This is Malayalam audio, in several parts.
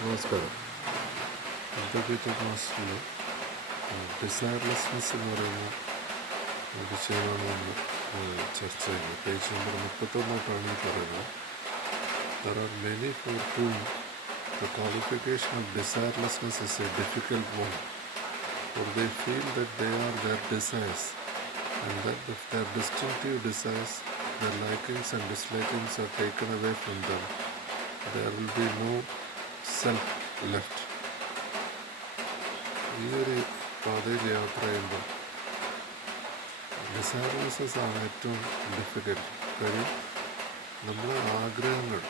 നമസ്കാരം. ഇൻ്റഗ്രേറ്റഡ് മാസ്റ്ററിൽ ഡിസയർലെസ്നെസ് എന്ന് പറയുന്ന വിഷയമാണ് നമ്മൾ ചർച്ച ചെയ്യുന്നത്. പേജ് നമ്പർ 31 ഈ പറയുന്നത്. There are many for whom the qualification of desirelessness is a difficult one, for they feel that they are their desires, and that if their distinctive desires, their likings and dislikings are taken away from them, there will be no self left. ഈ ഒരു പാതയിൽ യാത്ര ചെയ്യുമ്പോൾ ഡിസയർലെസ്നെസ് ആണ് ഏറ്റവും ഡിഫിക്കൽട്ട്. കാര്യം നമ്മുടെ ആഗ്രഹങ്ങൾ,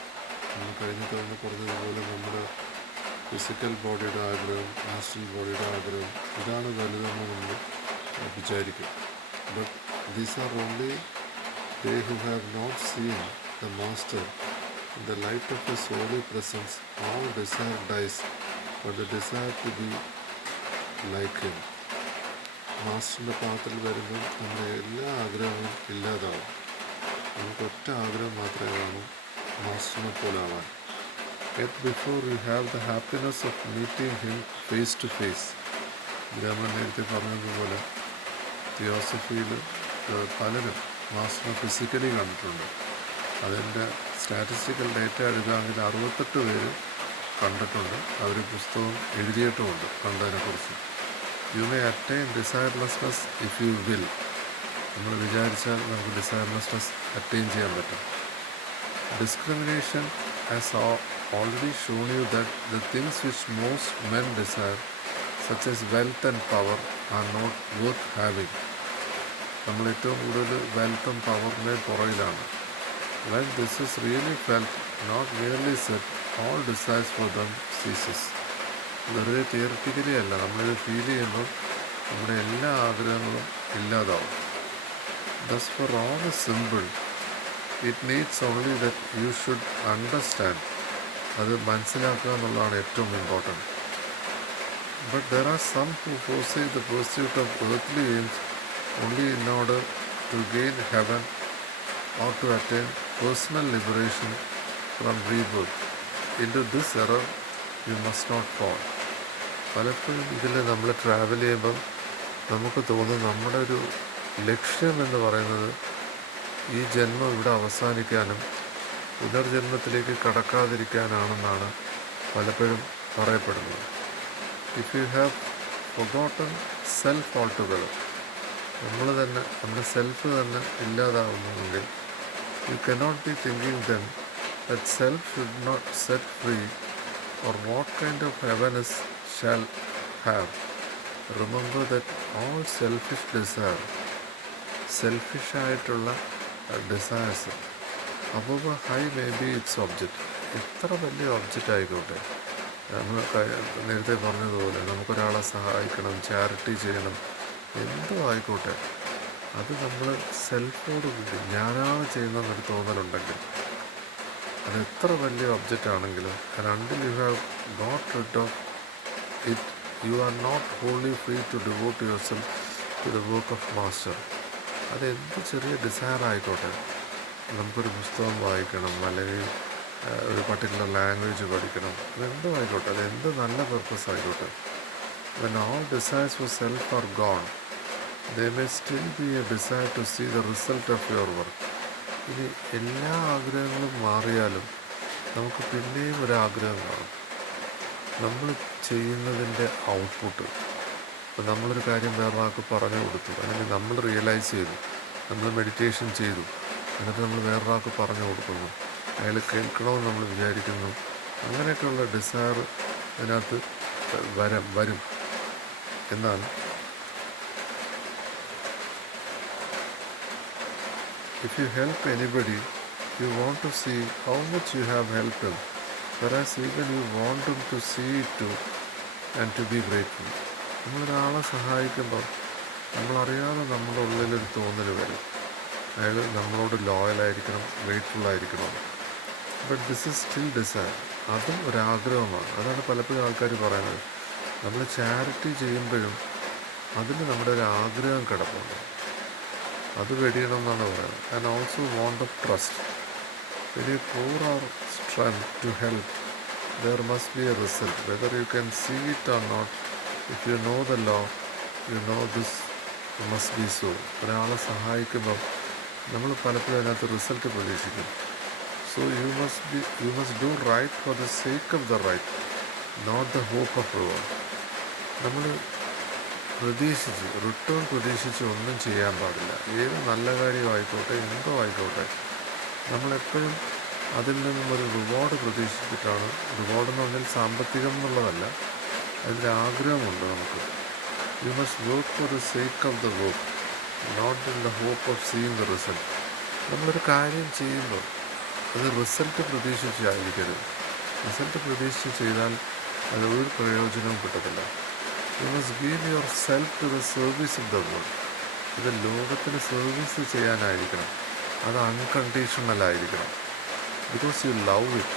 നമ്മൾ കഴിഞ്ഞ തവണ പറഞ്ഞതുപോലെ നമ്മുടെ ഫിസിക്കൽ ബോഡിയുടെ ആഗ്രഹം, ആസ്ട്രൽ ബോഡിയുടെ ആഗ്രഹം, ഇതാണ് വലുതെന്ന് നമ്മൾ വിചാരിക്കും. But these are only they who have not seen the master. In the light of His holy presence, all desire dies, but the desire to be like Him. മാസ്റ്ററിൻ്റെ പാത്തിൽ വരുമ്പോൾ നമ്മുടെ എല്ലാ ആഗ്രഹങ്ങളും ഇല്ലാതാവും. നമുക്ക് ഒറ്റ ആഗ്രഹം മാത്രമേ കാണൂ, മാസ്റ്ററിനെ പോലെ ആവാൻ. Yet before we have the happiness of meeting Him face to face. നമ്മൾ നേരത്തെ പറഞ്ഞതുപോലെ തിയോസഫിയിൽ പലരും മാസ്റ്ററിനെ ഫിസിക്കലി കണ്ടിട്ടുണ്ട്. അതിൻ്റെ സ്റ്റാറ്റിസ്റ്റിക്കൽ ഡേറ്റ എടുക്കുകയാണെങ്കിൽ 68 പേര് കണ്ടിട്ടുണ്ട്. അവർ പുസ്തകം എഴുതിയിട്ടുമുണ്ട് കണ്ടതിനെക്കുറിച്ച്. You may attain desirelessness if you will. നമ്മൾ വിചാരിച്ചാൽ നമുക്ക് ഡിസയർലെസ്നെസ് അറ്റൈൻ ചെയ്യാൻ പറ്റും. Discrimination has already shown you that the things which most men desire such as wealth and power are not worth having. നമ്മൾ ഏറ്റവും കൂടുതൽ വെൽത്തും പവറിൻ്റെ പുറകിലാണ്. When this is really felt, not merely said, all desires for them ceases. വെറുതെ തിയറിറ്റിക്കലി അല്ല, നമ്മളിത് ഫീൽ ചെയ്യുമ്പോൾ നമ്മുടെ എല്ലാ ആഗ്രഹങ്ങളും ഇല്ലാതാവും. Thus for all is simple. It needs only that you should understand. അത് മനസ്സിലാക്കുക എന്നുള്ളതാണ് ഏറ്റവും important. But there are some who forsake the pursuit of earthly aims only in order to gain heaven or to attain personal liberation from rebirth. Into this error you must not fall. പലപ്പോഴും ഇതിൽ നമ്മൾ ട്രാവൽ ചെയ്യുമ്പം നമുക്ക് തോന്നും നമ്മുടെ ഒരു ലക്ഷ്യം എന്ന് പറയുന്നത് ഈ ജന്മം ഇവിടെ അവസാനിക്കാനും പുനർജന്മത്തിലേക്ക് കടക്കാതിരിക്കാനാണെന്നാണ് പലപ്പോഴും പറയപ്പെടുന്നത്. If you have forgotten self all together, നമ്മൾ തന്നെ നമ്മുടെ സെൽഫ് തന്നെ ഇല്ലാതാവുന്നുവെങ്കിൽ you cannot be thinking then that self should not set free, or what kind of happiness shall have. Remember that all selfish desire, selfish ആയിട്ടുള്ള desires above high may be its object. എത്ര വലിയ ഒബ്ജക്റ്റ് ആയിക്കോട്ടെ, നമ്മൾ നേരത്തെ പറഞ്ഞതുപോലെ നമുക്കൊരാളെ സഹായിക്കണം, ചാരിറ്റി ചെയ്യണം, എന്തോ ആയിക്കോട്ടെ, അത് നമ്മൾ സെൽഫോട് കൂടി ഞാനാണ് ചെയ്യുന്നതെന്നൊരു തോന്നലുണ്ടെങ്കിൽ അത് എത്ര വലിയ ഒബ്ജക്റ്റ് ആണെങ്കിലും, until you have got rid of it, you are not wholly free to devote yourself to the work of master. അത് എന്ത് ചെറിയ ഡിസയർ ആയിക്കോട്ടെ, നമുക്കൊരു പുസ്തകം വായിക്കണം, അല്ലെങ്കിൽ ഒരു പർട്ടിക്കുലർ ലാംഗ്വേജ് പഠിക്കണം, അതെന്തോ ആയിക്കോട്ടെ, അതെന്ത് നല്ല പർപ്പസ് ആയിക്കോട്ടെ, when all desires for self are gone, there may still be a desire to see the result of your work. ഇനി എല്ലാ ആഗ്രഹങ്ങളും മാറിയാലും നമുക്ക് പിന്നെയും ഒരാഗ്രഹം കാണും, നമ്മൾ ചെയ്യുന്നതിൻ്റെ ഔട്ട്പുട്ട്. ഇപ്പോൾ നമ്മളൊരു കാര്യം വേറൊരാൾക്ക് പറഞ്ഞു കൊടുത്തു, അല്ലെങ്കിൽ നമ്മൾ റിയലൈസ് ചെയ്തു, നമ്മൾ മെഡിറ്റേഷൻ ചെയ്തു, എന്നിട്ട് നമ്മൾ വേറൊരാൾക്ക് പറഞ്ഞു കൊടുക്കുന്നു, അയാൾ കേൾക്കണമെന്ന് നമ്മൾ വിചാരിക്കുന്നു. അങ്ങനെയൊക്കെയുള്ള ഡിസയർ അതിനകത്ത് വരും. എന്നാൽ if you help anybody, you want to see how much you have helped them, whereas even you want them to see it too and to be grateful. നമ്മളൊരാളെ സഹായിക്കുമ്പോൾ നമ്മളറിയാതെ നമ്മുടെ ഉള്ളിലൊരു തോന്നൽ വരും, അയാൾ നമ്മളോട് ലോയലായിരിക്കണം, ഗ്രേറ്റ്ഫുള്ളായിരിക്കണം. But this is still desire. അതും ഒരാഗ്രഹമാണ്. അതാണ് പലപ്പോഴും ആൾക്കാർ പറയുന്നത്. നമ്മൾ ചാരിറ്റി ചെയ്യുമ്പോഴും അതിന് നമ്മുടെ ഒരു ആഗ്രഹം കിടപ്പുണ്ട്, അത് വെടിയണം എന്നാണ് പറയുന്നത്. And also want of trust. When you pour our strength to help, there must be a result. Whether you can see it or not, if you know the law, you know this must be so. ഒരാളെ സഹായിക്കുമ്പോൾ നമ്മൾ പലപ്പോഴും അതിനകത്ത് result പ്രതീക്ഷിക്കും. So you must do right for the sake of the right, not the hope of reward. നമ്മൾ റിട്ടേൺ പ്രതീക്ഷിച്ച് ഒന്നും ചെയ്യാൻ പാടില്ല. ഏത് നല്ല കാര്യമായിക്കോട്ടെ, എന്തോ ആയിക്കോട്ടെ, നമ്മളെപ്പോഴും അതിൽ നിന്നും ഒരു റിവാർഡ് പ്രതീക്ഷിച്ചിട്ടാണ്. റിവാർഡ് എന്ന് പറഞ്ഞാൽ സാമ്പത്തികം എന്നുള്ളതല്ല, അതിൻ്റെ ആഗ്രഹമുണ്ട് നമുക്ക്. You must work for the sake of the work, not in the hope of seeing the result. നമ്മളൊരു കാര്യം ചെയ്യുമ്പോൾ അത് റിസൾട്ട് പ്രതീക്ഷിച്ചായിരിക്കരുത്. റിസൾട്ട് പ്രതീക്ഷിച്ച് ചെയ്താൽ അത് ഒരു പ്രയോജനവും കിട്ടത്തില്ല. You must give yourself to the service of the world. ഇത് ലോകത്തിന് സർവീസ് ചെയ്യാനായിരിക്കണം. അത് അൺകണ്ടീഷണലായിരിക്കണം. Because you love it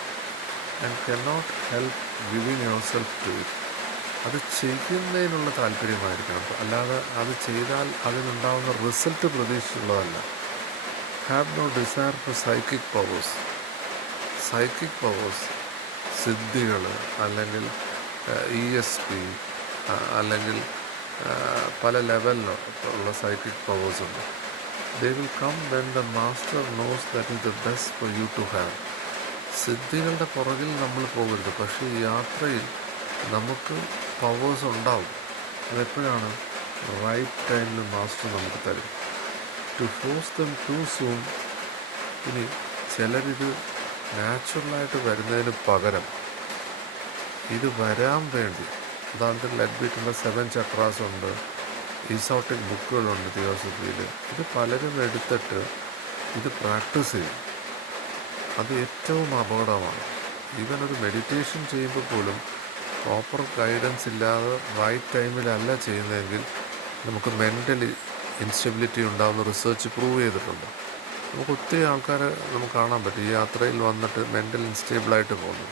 and cannot help giving yourself to it. അത് ചെയ്യുന്നതിനുള്ള താല്പര്യമായിരിക്കണം, അല്ലാതെ അത് ചെയ്താൽ അതിനുണ്ടാകുന്ന റിസൾട്ട് പ്രതീക്ഷിച്ചുള്ളതല്ല. Have no desire for psychic powers. Psychic powers, സിദ്ധികൾ, അല്ലെങ്കിൽ ESP, അല്ലെങ്കിൽ പല ലെവലിലുള്ള സൈക്കിക് പവേഴ്സ് ഉണ്ട്. They will come when the master knows that is the best for you to have. സിദ്ധികളുടെ പുറകിൽ നമ്മൾ പോകരുത്, പക്ഷേ ഈ യാത്രയിൽ നമുക്ക് പവേഴ്സ് ഉണ്ടാവും. അതെപ്പോഴാണ്? റൈറ്റ് ടൈമിൽ മാസ്റ്റർ നമുക്ക് തരും. To force them too soon. ഇനി ചിലരിത് നാച്ചുറലായിട്ട് വരുന്നതിന് പകരം ഇത് വരാൻ വേണ്ടി, ഉദാഹരണത്തിന് ലഡ്ബീറ്റിൻ്റെ 7 ചക്രാസ് ഉണ്ട്, ഈസോട്ടിക് ബുക്കുകളുണ്ട് തിയോസഫിയിൽ. ഇത് പലരും എടുത്തിട്ട് ഇത് പ്രാക്ടീസ് ചെയ്യും. അത് ഏറ്റവും അപകടമാണ്. ഈവൻ ഒരു മെഡിറ്റേഷൻ ചെയ്യുമ്പോൾ പോലും പ്രോപ്പർ ഗൈഡൻസ് ഇല്ലാതെ റൈറ്റ് ടൈമിലല്ല ചെയ്യുന്നതെങ്കിൽ നമുക്ക് മെൻ്റലി ഇൻസ്റ്റെബിലിറ്റി ഉണ്ടാകുന്ന റിസർച്ച് പ്രൂവ് ചെയ്തിട്ടുണ്ട്. നമുക്ക് ഒത്തിരി ആൾക്കാരെ നമുക്ക് കാണാൻ പറ്റും ഈ യാത്രയിൽ വന്നിട്ട് മെൻ്റൽ ഇൻസ്റ്റേബിളായിട്ട് പോകുന്നു.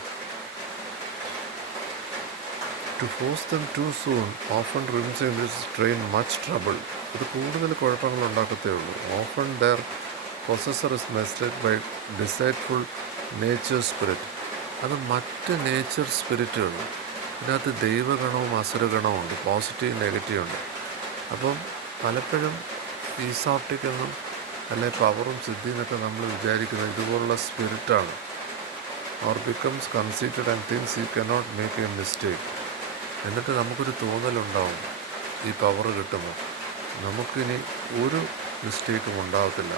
To force them too soon often brings in this train much trouble. ഇത് കൂടുതൽ കുഴപ്പങ്ങൾ ഉണ്ടാക്കത്തേ ഉള്ളൂ. Often their possessor is misled by deceitful nature spirit. അത് മറ്റ് നേച്ചർ സ്പിരിറ്റുണ്ട്. ഇതിനകത്ത് ദൈവഗണവും അസുരഗണവും ഉണ്ട്, പോസിറ്റീവ് നെഗറ്റീവ് ഉണ്ട്. അപ്പം പലപ്പോഴും ഈസോട്ടിക് എന്നും അല്ലെ പവറും സിദ്ധിന്നൊക്കെ നമ്മൾ വിചാരിക്കുന്നത് ഇതുപോലുള്ള സ്പിരിറ്റാണ്. Or becomes conceited and thinks he cannot make a mistake. എന്നിട്ട് നമുക്കൊരു തോന്നലുണ്ടാവും ഈ പവർ കിട്ടുമ്പോൾ നമുക്കിനി ഒരു മിസ്റ്റേക്കും ഉണ്ടാകത്തില്ല.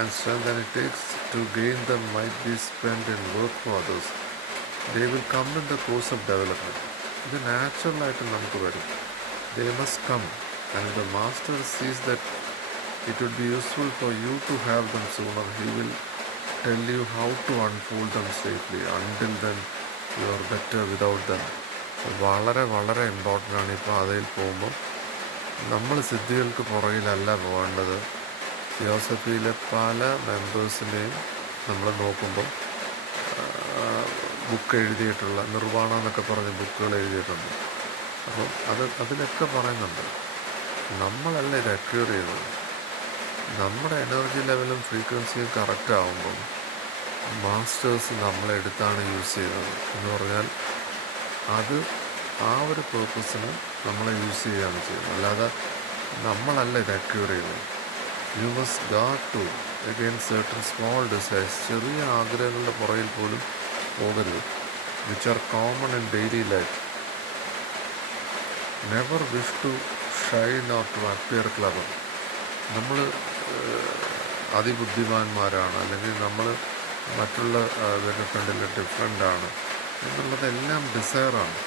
And strength that it takes to gain them might be spent in work for others. They will come in the course of development. ഇത് നാച്ചുറലായിട്ട് നമുക്ക് വരും. They must come, and if the master sees that it would be useful for you to have them sooner, he will tell you how to unfold them safely. Until then, you are better without them. വളരെ വളരെ ഇമ്പോർട്ടൻ്റ് ആണ്. ഇപ്പോൾ അതിൽ പോകുമ്പോൾ നമ്മൾ സിദ്ധികൾക്ക് പുറകിലല്ല പോകേണ്ടത്. തിയോസഫിയിലെ പല മെമ്പേഴ്സിനെയും നമ്മൾ നോക്കുമ്പോൾ ബുക്ക് എഴുതിയിട്ടുള്ള നിർവ്വാണ എന്നൊക്കെ പറഞ്ഞ് ബുക്കുകൾ എഴുതിയിട്ടുണ്ട്. അപ്പം അതിലൊക്കെ പറയുന്നുണ്ട് നമ്മളല്ല ഇത് അക്യൂർ ചെയ്തത്. നമ്മുടെ എനർജി ലെവലും ഫ്രീക്വൻസിയും കറക്റ്റ് ആകുമ്പം മാസ്റ്റേഴ്സ് നമ്മളെടുത്താണ് യൂസ് ചെയ്തത് എന്ന് പറഞ്ഞാൽ അത് ആ ഒരു പേർപ്പസിന് നമ്മളെ യൂസ് ചെയ്യുകയാണ് ചെയ്യുന്നത്. അല്ലാതെ നമ്മളല്ല ഇത് അക്യൂർ ചെയ്തത്. You must guard to against certain small desires. ചെറിയ ആഗ്രഹങ്ങളുടെ പുറകിൽ പോലും പോകരുത്. Which are common in daily life. Never wish to shine or to appear clever. നമ്മൾ അതിബുദ്ധിമാന്മാരാണ്, അല്ലെങ്കിൽ നമ്മൾ മറ്റുള്ള ഇവരുടെ ഫ്രണ്ടിൽ ഡിഫറെൻ്റാണ് എന്നുള്ളതെല്ലാം ഡിസയറാണ്.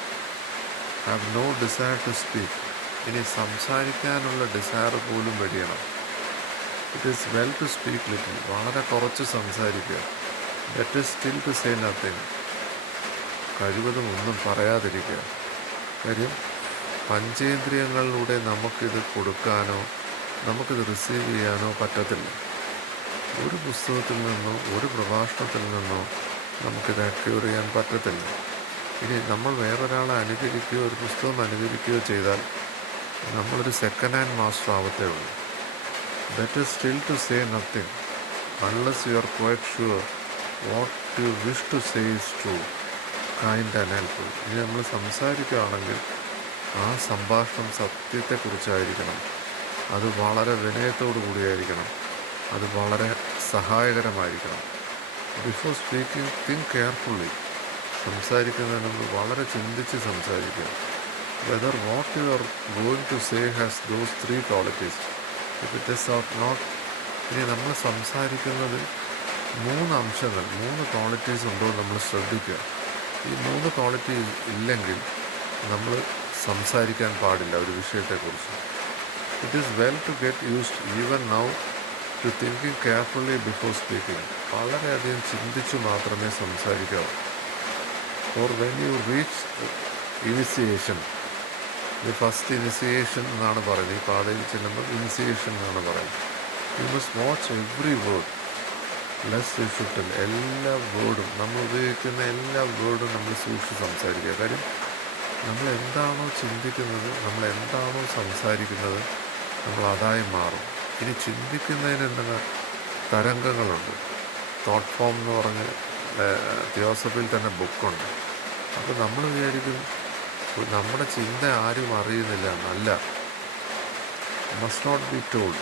Have no desire to speak. ഇനി സംസാരിക്കാനുള്ള ഡിസയർ പോലും വെടിയണം. It is well to speak little. വളരെ കുറച്ച് സംസാരിക്കുക. Better still to say nothing. കഴിവതും ഒന്നും പറയാതിരിക്കുക. കാര്യം പഞ്ചേന്ദ്രിയങ്ങളിലൂടെ നമുക്കിത് കൊടുക്കാനോ നമുക്കിത് റിസീവ് ചെയ്യാനോ പറ്റത്തില്ല. ഒരു പുസ്തകത്തിൽ നിന്നോ ഒരു പ്രഭാഷണത്തിൽ നിന്നോ നമുക്കിത് അക്യൂർ ചെയ്യാൻ പറ്റത്തില്ല. ഇനി നമ്മൾ വേറൊരാളെ അനുകരിക്കുകയോ ഒരു പുസ്തകം അനുകരിക്കുകയോ ചെയ്താൽ നമ്മളൊരു സെക്കൻഡ് ഹാൻഡ് മാസ്റ്റർ ആവത്തേ ഉള്ളൂ. Better still to say nothing. unless you are quite sure what you wish to say is true, kind and helpful. ഇനി നമ്മൾ സംസാരിക്കുകയാണെങ്കിൽ ആ സംഭാഷണം സത്യത്തെക്കുറിച്ചായിരിക്കണം, അത് വളരെ വിനയത്തോടു കൂടിയായിരിക്കണം, അത് വളരെ സഹായകരമായിരിക്കണം. Before speaking think carefully. സംസാരിക്കുന്നതിന് മുമ്പ് വളരെ ചിന്തിച്ച് സംസാരിക്കുക. Whether what you are going to say has those 3 qualities. If it is not. ഇനി നമ്മൾ സംസാരിക്കുന്നത് 3 അംശങ്ങൾ, 3 ക്വാളിറ്റീസ് ഉണ്ടോ നമ്മൾ ശ്രദ്ധിക്കുക. ഈ 3 ക്വാളിറ്റി ഇല്ലെങ്കിൽ നമ്മൾ സംസാരിക്കാൻ പാടില്ല ഒരു വിഷയത്തെക്കുറിച്ച്. It is well to get used even now to thinking carefully before speaking. വളരെയധികം ചിന്തിച്ചു മാത്രമേ സംസാരിക്കാവൂ. Or when you reach initiation, ഇത് ഫസ്റ്റ് ഇനിസിയേഷൻ എന്നാണ് പറയുന്നത്. ഈ പാതയിൽ ചെല്ലുമ്പോൾ ഇനിസിയേഷൻ എന്നാണ് പറയുന്നത്. You must watch every word lest you should tell. എല്ലാ വേർഡും, നമ്മൾ ഉപയോഗിക്കുന്ന എല്ലാ വേർഡും നമ്മൾ സൂക്ഷിച്ച് സംസാരിക്കുക. കാര്യം നമ്മൾ എന്താണോ ചിന്തിക്കുന്നത്, നമ്മൾ എന്താണോ സംസാരിക്കുന്നത്, നമ്മൾ അതായി മാറും. ഇനി ചിന്തിക്കുന്നതിന് എന്തെങ്കിലും തരംഗങ്ങളുണ്ട്. തോട്ട് ഫോം എന്ന് പറഞ്ഞ് തിയോസഫിയിൽ തന്നെ ബുക്കുണ്ട്. അപ്പോൾ നമ്മൾ വിചാരിക്കും നമ്മുടെ ചിന്ത ആരും അറിയുന്നില്ല എന്നല്ല. Must not be told.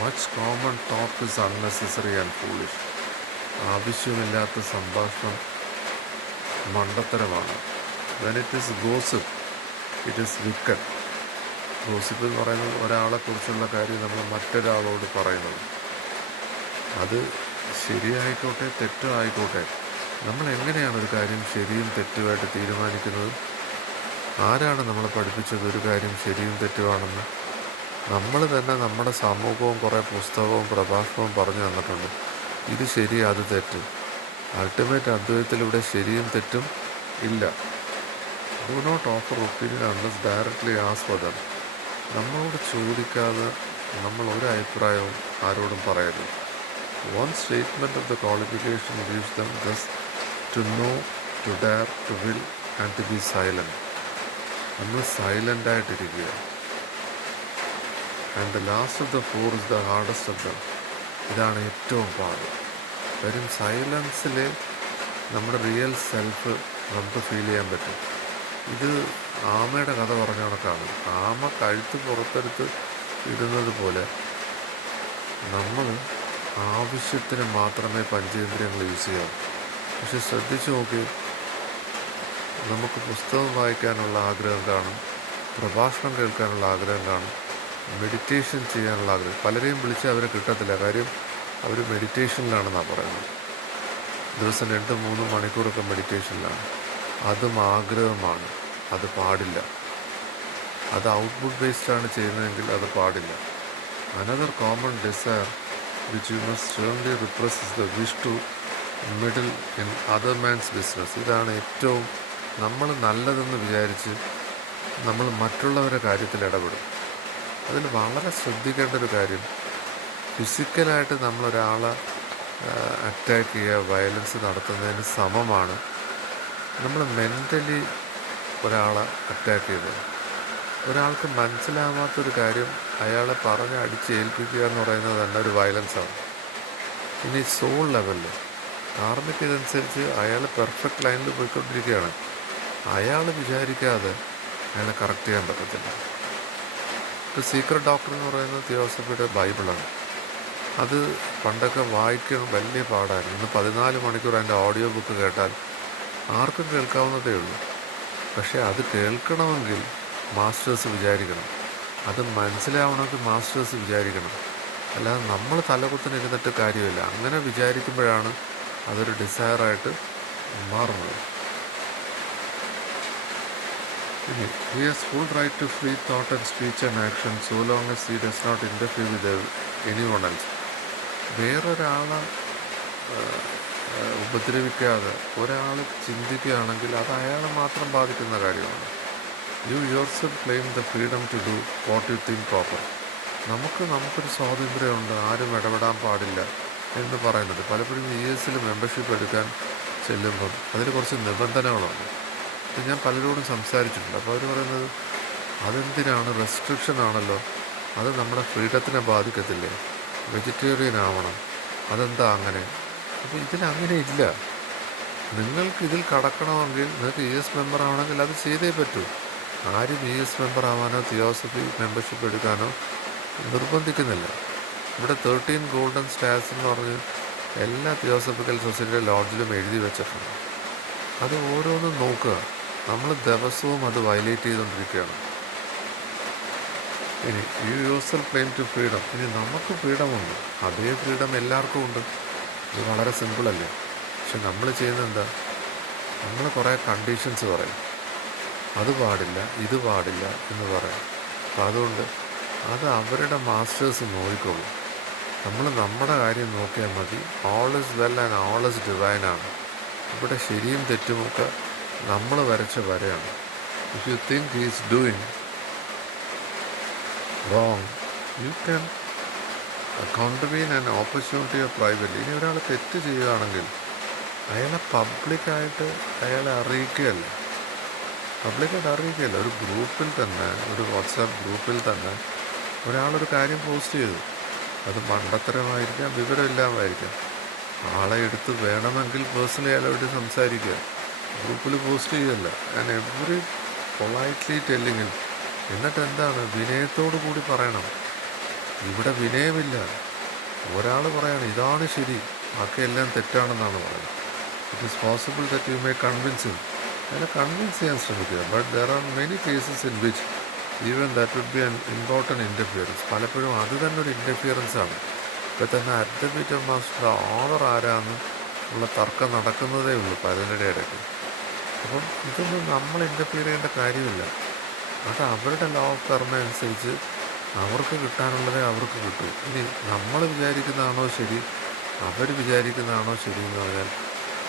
Much common talk is unnecessary and foolish. ആവശ്യമില്ലാത്ത സംഭാഷണം മണ്ടത്തരമാണ്. When it is gossip it is wicked. Gossip എന്ന് പറയുന്നത് ഒരാളെക്കുറിച്ചുള്ള കാര്യം നമ്മൾ മറ്റൊരാളോട് പറയുന്നത്. അത് ശരിയായിക്കോട്ടെ തെറ്റോ ആയിക്കോട്ടെ, നമ്മൾ എങ്ങനെയാണ് ഒരു കാര്യം ശരിയും തെറ്റുമായിട്ട് തീരുമാനിക്കുന്നത്? ആരാണ് നമ്മളെ പഠിപ്പിച്ചത് ഒരു കാര്യം ശരിയും തെറ്റുമാണെന്ന്? നമ്മൾ തന്നെ നമ്മുടെ സമൂഹവും കുറേ പുസ്തകവും പ്രഭാഷണവും പറഞ്ഞു തന്നിട്ടുണ്ട്. ഇത് ശരി, അത് തെറ്റ്. അൾട്ടിമേറ്റ് അദ്വൈതത്തിലൂടെ ശരിയും തെറ്റും ഇല്ല. Do not offer opinion unless directly ask for them. നമ്മളോട് ചോദിക്കാതെ നമ്മൾ ഒരു അഭിപ്രായവും ആരോടും പറയരുത്. One statement of the qualification gives them thus to know, to dare, to will and to be silent. നമ്മൾ സൈലൻ്റായിട്ടിരിക്കുക. And the last of the 4 is the hardest of them. ഇതാണ് ഏറ്റവും പാട്. കാര്യം സൈലൻസിൽ നമ്മുടെ റിയൽ സെൽഫ് നമുക്ക് ഫീൽ ചെയ്യാൻ പറ്റും. ഇത് ആമയുടെ കഥ പറഞ്ഞ കണക്കാണ്. ആമ കഴുത്ത് പുറത്തെടുത്ത് ഇടുന്നത് പോലെ നമ്മൾ ആവശ്യത്തിന് മാത്രമേ പഞ്ചേന്ദ്രിയങ്ങൾ യൂസ് ചെയ്യാവൂ. പക്ഷെ ശ്രദ്ധിച്ചു നോക്കി, നമുക്ക് പുസ്തകം വായിക്കാനുള്ള ആഗ്രഹം കാണും, പ്രഭാഷണം കേൾക്കാനുള്ള ആഗ്രഹം കാണും, മെഡിറ്റേഷൻ ചെയ്യാനുള്ള ആഗ്രഹം. പലരെയും വിളിച്ച് അവരെ കിട്ടത്തില്ല. കാര്യം അവർ മെഡിറ്റേഷനിലാണെന്നാണ് പറയുന്നത്. ദിവസം 2-3 മണിക്കൂറൊക്കെ മെഡിറ്റേഷനിലാണ്. അതും ആഗ്രഹമാണ്. അത് പാടില്ല. അത് ഔട്ട്പുട്ട് ബേസ്ഡാണ് ചെയ്യുന്നതെങ്കിൽ അത് പാടില്ല. Another common desire which you must sternly repress is the wish to meddle in other man's business. ഇതാണ് ഏറ്റവും നമ്മൾ നല്ലതെന്ന് വിചാരിച്ച് നമ്മൾ മറ്റുള്ളവരുടെ കാര്യത്തിൽ ഇടപെടും. അതിൽ വളരെ ശ്രദ്ധിക്കേണ്ട ഒരു കാര്യം, ഫിസിക്കലായിട്ട് നമ്മളൊരാളെ അറ്റാക്ക് ചെയ്യുക, വയലൻസ് നടത്തുന്നതിന് സമമാണ് നമ്മൾ മെൻ്റലി ഒരാളെ അറ്റാക്ക് ചെയ്തത്. ഒരാൾക്ക് മനസ്സിലാവാത്തൊരു കാര്യം അയാളെ പറഞ്ഞ് അടിച്ചേൽപ്പിക്കുക എന്ന് പറയുന്നത് തന്നെ ഒരു വയലൻസാണ്. ഇനി സോൾ ലെവലിൽ കാർമിക് ഇതനുസരിച്ച് അയാൾ പെർഫെക്റ്റ് ലൈനിൽ പോയിക്കൊണ്ടിരിക്കുകയാണ്. അയാൾ വിചാരിക്കാതെ അയാളെ കറക്റ്റ് ചെയ്യാൻ പറ്റത്തില്ല. ഇപ്പോൾ സീക്രട്ട് ഡോക്ടർ എന്ന് പറയുന്നത് തിയോസഫിയുടെ ബൈബിളാണ്. അത് പണ്ടൊക്കെ വായിക്കാൻ വലിയ പാടായിരുന്നു. ഇന്ന് 14 മണിക്കൂർ അതിൻ്റെ ഓഡിയോ ബുക്ക് കേട്ടാൽ ആർക്കും കേൾക്കാവുന്നതേ ഉള്ളൂ. പക്ഷേ അത് കേൾക്കണമെങ്കിൽ മാസ്റ്റേഴ്സ് വിചാരിക്കണം. അത് മനസ്സിലാവണമെങ്കിൽ മാസ്റ്റേഴ്സ് വിചാരിക്കണം. അല്ലാതെ നമ്മൾ തലകുത്തനിരുന്നിട്ട് കാര്യമില്ല. അങ്ങനെ വിചാരിക്കുമ്പോഴാണ് അതൊരു ഡിസയറായിട്ട് മാറുന്നത്. He has full right to free thought and speech and action so long as he does not interfere with anyone else. വേറൊരാളെ ഉപദ്രവിക്കാതെ ഒരാൾ ചിന്തിക്കുകയാണെങ്കിൽ അത് അയാളെ മാത്രം ബാധിക്കുന്ന കാര്യമാണ്. You yourself claim the freedom to do what you think proper. നമുക്കൊരു സ്വാതന്ത്ര്യമുണ്ട്, ആരും ഇടപെടാൻ പാടില്ല എന്ന് പറയുന്നത്. പലപ്പോഴും ESൽ മെമ്പർഷിപ്പ് എടുക്കാൻ ചെല്ലുമ്പം അതിൽ കുറച്ച് നിബന്ധനകളുണ്ട്. ഇത് ഞാൻ പലരോടും സംസാരിച്ചിട്ടുണ്ട്. അപ്പോൾ അവർ പറയുന്നത് അതെന്തിനാണ്, റെസ്ട്രിക്ഷൻ ആണല്ലോ, അത് നമ്മുടെ ഫ്രീഡത്തിനെ ബാധിക്കത്തില്ലേ, വെജിറ്റേറിയൻ ആവണം, അതെന്താ അങ്ങനെ? അപ്പോൾ ഇതിലങ്ങനെ ഇല്ല. നിങ്ങൾക്ക് ഇതിൽ കടക്കണമെങ്കിൽ നിങ്ങൾക്ക് ES മെമ്പർ ആവണമെങ്കിൽ അത് ചെയ്തേ പറ്റൂ. ആരും ES മെമ്പർ ആവാനോ തിയോസഫി മെമ്പർഷിപ്പ് എടുക്കാനോ നിർബന്ധിക്കുന്നില്ല. ഇവിടെ 13 ഗോൾഡൻ സ്റ്റാർസ് എന്ന് പറഞ്ഞ് എല്ലാ തിയോസഫിക്കൽ സൊസൈറ്റിയുടെ ലോഡ്ജിലും എഴുതി വെച്ചിട്ടുണ്ട്. അത് ഓരോന്നും നോക്കുക. നമ്മൾ ദിവസവും അത് വയലേറ്റ് ചെയ്തുകൊണ്ടിരിക്കുകയാണ്. ഇനി യൂസർ ക്ലെയിം ടു ഫ്രീഡം. ഇനി നമുക്ക് ഫ്രീഡമുണ്ട്, അതേ ഫ്രീഡം എല്ലാവർക്കും ഉണ്ട്. ഇത് വളരെ സിമ്പിളല്ലേ? പക്ഷെ നമ്മൾ ചെയ്യുന്നത് എന്താ? നമ്മൾ കുറേ കണ്ടീഷൻസ് പറയും. അത് പാടില്ല, ഇത് പാടില്ല എന്ന് പറയാം. അപ്പം അതുകൊണ്ട് അത് അവരുടെ മാസ്റ്റേഴ്സ് നോക്കിക്കോളൂ. നമ്മൾ നമ്മുടെ കാര്യം നോക്കിയാൽ മതി. All is well and all is ഡിവൈനാണ്. ഇവിടെ ശരിയും തെറ്റുമൊക്കെ നമ്മൾ വരച്ച വരയാണ്. If you think is doing wrong, you can contribute an opportunity of private. ഇനി ഒരാൾ തെറ്റ് ചെയ്യുകയാണെങ്കിൽ അയാളെ പബ്ലിക്കായിട്ട് അയാളെ അറിയിക്കുകയല്ല. ഒരു ഗ്രൂപ്പിൽ തന്നെ, ഒരു വാട്സാപ്പ് ഗ്രൂപ്പിൽ തന്നെ ഒരാളൊരു കാര്യം പോസ്റ്റ് ചെയ്തു. അത് മണ്ടത്തരമായിരിക്കാം, വിവരമില്ലാമായിരിക്കാം. ആളെ എടുത്ത് വേണമെങ്കിൽ പേഴ്സണലി അയാളോട് സംസാരിക്കുക, ഗ്രൂപ്പിൽ പോസ്റ്റ് ചെയ്യുകയല്ല. And every politely telling. എന്നിട്ട് എന്താണ്? വിനയത്തോടു കൂടി പറയണം. ഇവിടെ വിനയമില്ല. ഒരാൾ പറയാണ് ഇതാണ് ശരി, ബാക്കിയെല്ലാം തെറ്റാണെന്നാണ് പറയുന്നത്. It is possible that you may convince him. അയാളെ കൺവിൻസ് ചെയ്യാൻ ശ്രമിക്കുക. But there are many cases in which even that would be an important interference. പലപ്പോഴും അത് തന്നെ ഒരു ഇൻ്റർഫിയറൻസ് ആണ്. ഇപ്പം തന്നെ at the beat of master over ആരാന്ന് ഉള്ള തർക്കം നടക്കുന്നതേ ഉള്ളൂ പലരുടെ ഇടയ്ക്ക്. അപ്പം ഇതൊന്നും നമ്മൾ ഇൻ്റർഫിയർ ചെയ്യേണ്ട കാര്യമില്ല. അത് അവരുടെ ലോ ഓഫ് കർമ്മ അനുസരിച്ച് അവർക്ക് കിട്ടാനുള്ളതേ അവർക്ക് കിട്ടൂ. ഇനി നമ്മൾ വിചാരിക്കുന്നതാണോ ശരി, അവർ വിചാരിക്കുന്നതാണോ ശരി എന്ന് പറഞ്ഞാൽ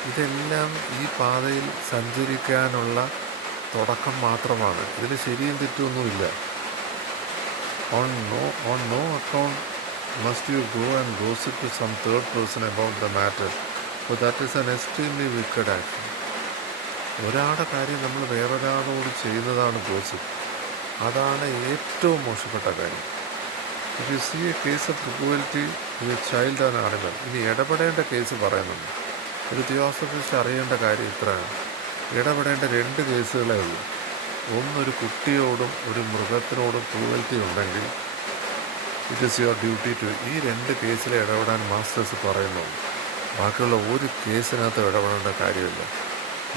ഇതെല്ലാം ഈ പാതയിൽ സഞ്ചരിക്കാനുള്ള തുടക്കം മാത്രമാണ്. ഇതിൽ ശരിയും തെറ്റൊന്നുമില്ല. On no account must you go and gossip to some third person about the matter. അപ്പോൾ that is an extremely wicked action. ഒരാളുടെ കാര്യം നമ്മൾ വേറൊരാളോട് ചെയ്യുന്നതാണ് ഗോസിപ്പ്. അതാണ് ഏറ്റവും മോശപ്പെട്ട കാര്യം. If you see a case of cruelty to a child and animal. ഇനി ഇടപെടേണ്ട കേസ് പറയുന്നുണ്ട്. ഒരു തിയോസഫിസ്റ്റ് അറിയേണ്ട കാര്യം ഇത്രയാണ്. ഇടപെടേണ്ട 2 കേസുകളേ ഉള്ളൂ. ഒന്നൊരു കുട്ടിയോടും ഒരു മൃഗത്തിനോടും ക്രൂവൽറ്റി ഉണ്ടെങ്കിൽ it is your duty to. ഈ 2 കേസിൽ ഇടപെടാൻ മാസ്റ്റേഴ്സ് പറയുന്നുള്ളൂ. ബാക്കിയുള്ള ഒരു കേസിനകത്ത് ഇടപെടേണ്ട കാര്യമില്ല.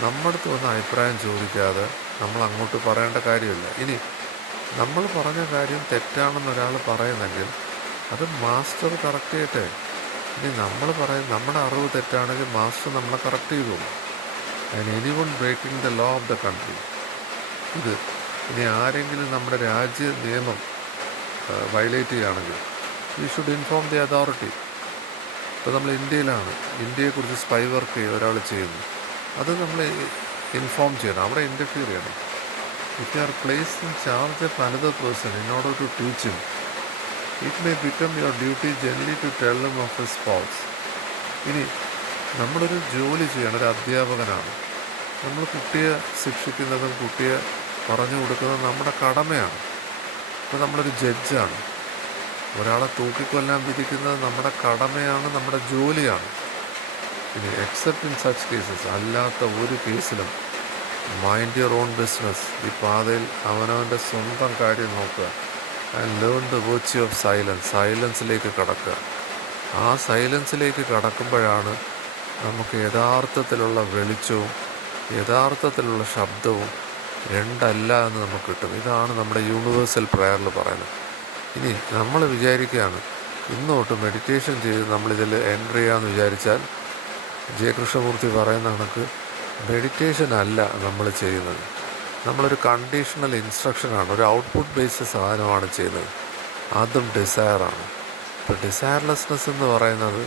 നമ്മുടെ അടുത്ത് വന്ന് അഭിപ്രായം ചോദിക്കാതെ നമ്മൾ അങ്ങോട്ട് പറയേണ്ട കാര്യമില്ല. ഇനി നമ്മൾ പറഞ്ഞ കാര്യം തെറ്റാണെന്ന് ഒരാൾ പറയുന്നെങ്കിൽ അത് മാസ്റ്റർ കറക്റ്റ് ചെയ്യട്ടെ. ഇനി നമ്മൾ നമ്മുടെ അറിവ് തെറ്റാണെങ്കിൽ മാസ്റ്റർ നമ്മളെ കറക്റ്റ് ചെയ്തോളൂ. And anyone breaking the law of the country. ഇനി ആരെങ്കിലും നമ്മുടെ രാജ്യ നിയമം വയലേറ്റ് ചെയ്യുകയാണെങ്കിൽ we should inform the authority. ഇപ്പോൾ നമ്മൾ ഇന്ത്യയിലാണ്, ഇന്ത്യയെക്കുറിച്ച് സ്പൈ വർക്ക് ഒരാൾ ചെയ്യുന്നു, അത് നമ്മൾ ഇൻഫോം ചെയ്യണം. അവിടെ ഇൻ്റർഫിയർ ചെയ്യണം. If you are placed in charge of another person in order to teach him, it may become your duty gently to tell him of his faults. ഇനി നമ്മളൊരു ജോലി ചെയ്യണം, ഒരു അധ്യാപകനാണ്. നമ്മൾ കുട്ടിയെ ശിക്ഷിക്കുന്നതും കുട്ടിയെ പറഞ്ഞു കൊടുക്കുന്നതും നമ്മുടെ കടമയാണ്. ഇപ്പോൾ നമ്മളൊരു ജഡ്ജാണ്, ഒരാളെ തൂക്കിക്കൊല്ലാൻ വിധിക്കുന്നത് നമ്മുടെ കടമയാണ്, നമ്മുടെ ജോലിയാണ്. ഇനി എക്സെപ്റ്റ് ഇൻ സച്ച് കേസസ്, അല്ലാത്ത ഒരു കേസിലും മൈൻഡ് യുവർ ഓൺ ബിസിനസ്. ഈ പാതയിൽ അവനവൻ്റെ സ്വന്തം കാര്യം നോക്കുക. And learn the virtue of silence. സൈലൻസിലേക്ക് കടക്കുക. ആ സൈലൻസിലേക്ക് കടക്കുമ്പോഴാണ് നമുക്ക് യഥാർത്ഥത്തിലുള്ള വെളിച്ചവും യഥാർത്ഥത്തിലുള്ള ശബ്ദവും രണ്ടല്ല എന്ന് നമുക്ക് കിട്ടും. ഇതാണ് നമ്മുടെ യൂണിവേഴ്സൽ പ്രയറിൽ പറയുന്നത്. ഇനി നമ്മൾ വിചാരിക്കുകയാണ് ഇന്നോട്ട് മെഡിറ്റേഷൻ ചെയ്ത് നമ്മളിതിൽ എൻട്രി ചെയ്യാമെന്ന് വിചാരിച്ചാൽ ജയകൃഷ്ണമൂർത്തി പറയുന്ന കണക്ക് മെഡിറ്റേഷൻ അല്ല നമ്മൾ ചെയ്യുന്നത്. നമ്മളൊരു കണ്ടീഷണൽ ഇൻസ്ട്രക്ഷനാണ്, ഒരു ഔട്ട്പുട്ട് ബേസ്ഡ് സാധനമാണ് ചെയ്യുന്നത്. അതും ഡിസയറാണ്. ഇപ്പോൾ ഡിസയർലെസ്നെസ് എന്ന് പറയുന്നത്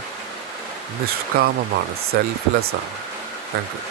നിഷ്കാമമാണ്, സെൽഫ്ലെസ് ആണ്. Thank you.